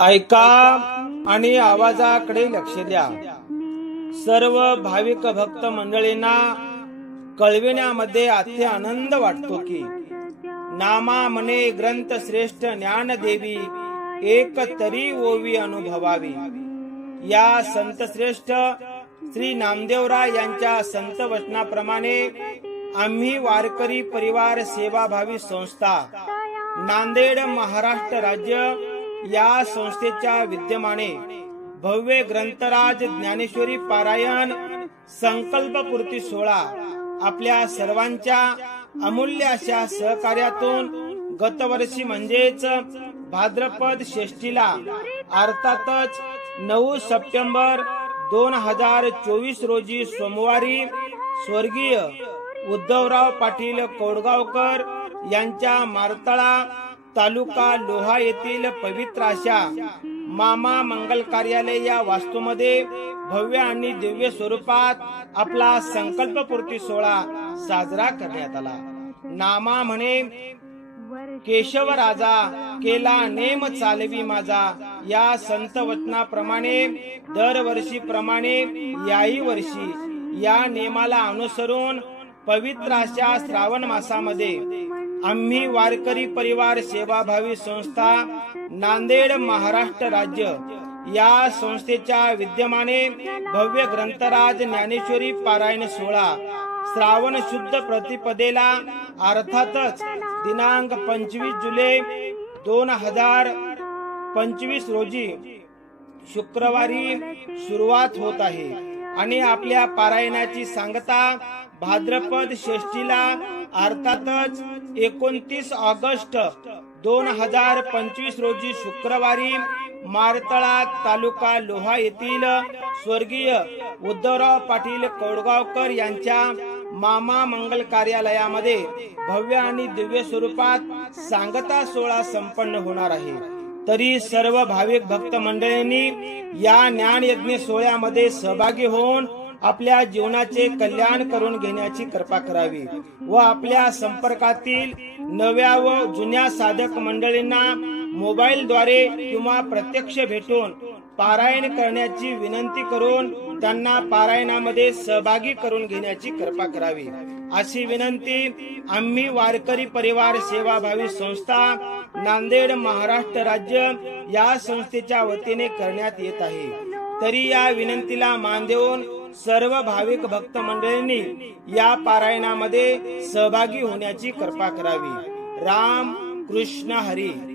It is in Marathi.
ऐका आणि आवाजाकडे लक्ष द्या। सर्व भाविक भक्त मंडळींना कळविण्यामध्ये अति आनंद वाटतो की नामा मने ग्रंथ श्रेष्ठ ज्ञानदेवी एक तरी ओवी अनुभवावी। या संत श्रेष्ठ श्री नामदेवराय यांच्या संत वचनाप्रमाणे आम्ही वारकरी परिवार सेवाभावी संस्था नांदेड महाराष्ट्र राज्य या संस्थेच्या विद्यमाने भव्य ग्रंथराज ज्ञानेश्वरी पारायण संकल्पपूर्ती सोहळा आपल्या सर्वांच्या अमूल्य अशा सहकार्यातून गतवर्षी म्हणजेच भाद्रपद षष्ठीला अर्थातच 9 सप्टेंबर 2024 रोजी सोमवारी स्वर्गीय उद्धवराव पाटील कोडगावकर यांच्या मारतळा तालुका लोहा येथील पवित्र अशा मामा मंगल कार्यालय या वास्तूमध्ये भव्य आणि दिव्य स्वरूपात आपला संकल्पपूर्ती सोहळा साजरा करण्यात आला। नामा म्हणे केशव राजा केला नेम चालवी माझा या संत वचनाप्रमाणे दरवर्षी प्रमाणे याही वर्षी या नेमाला अनुसरून पवित्र अशा श्रावण मासामध्ये आम्ही वारकरी परिवार सेवाभावी संस्था नांदेड महाराष्ट्र राज्य या संस्थेच्या विद्यमाने भव्य ग्रंथराज ज्ञानेश्वरी पारायण सोहळा श्रावण शुद्ध प्रतिपदेला अर्थातच दिनांक 25 जुलै 2025 रोजी शुक्रवारी सुरुवात होत आहे आणि आपल्या पारायणाची सांगता भाद्रपद षष्ठीला अर्थातच 29 ऑगस्ट 2025 रोजी शुक्रवारी मारतळा तालुका लोहा येथील स्वर्गीय उद्धवराव पाटील कोडगावकर यांच्या मामा मंगल कार्यालयामध्ये भव्य आणि दिव्य स्वरूपात सांगता सोहळा संपन्न होणार आहे। तरी सर्व भाविक भक्त मंडळींनी या ज्ञान यज्ञ सोहळ्यामध्ये सहभागी होऊन आपल्या जीवनाचे कल्याण करून घेण्याची कृपा करावी व आपल्या संपर्कातील नव्या व जुन्या साधक मंडळींना मोबाईलद्वारे किंवा प्रत्यक्ष भेटून पारायण करण्याची विनंती करून त्यांना पारायणामध्ये सहभागी करून घेण्याची कृपा करावी अशी विनंती आम्ही वारकरी परिवार सेवाभावी संस्था नांदेड महाराष्ट्र राज्य या संस्थेच्या वतीने करण्यात येत आहे। तरी या विनंतीला मान देऊन सर्व भाविक भक्त मंडळींनी या पारायणामध्ये सहभागी होण्याची कृपा करावी। राम कृष्ण हरी।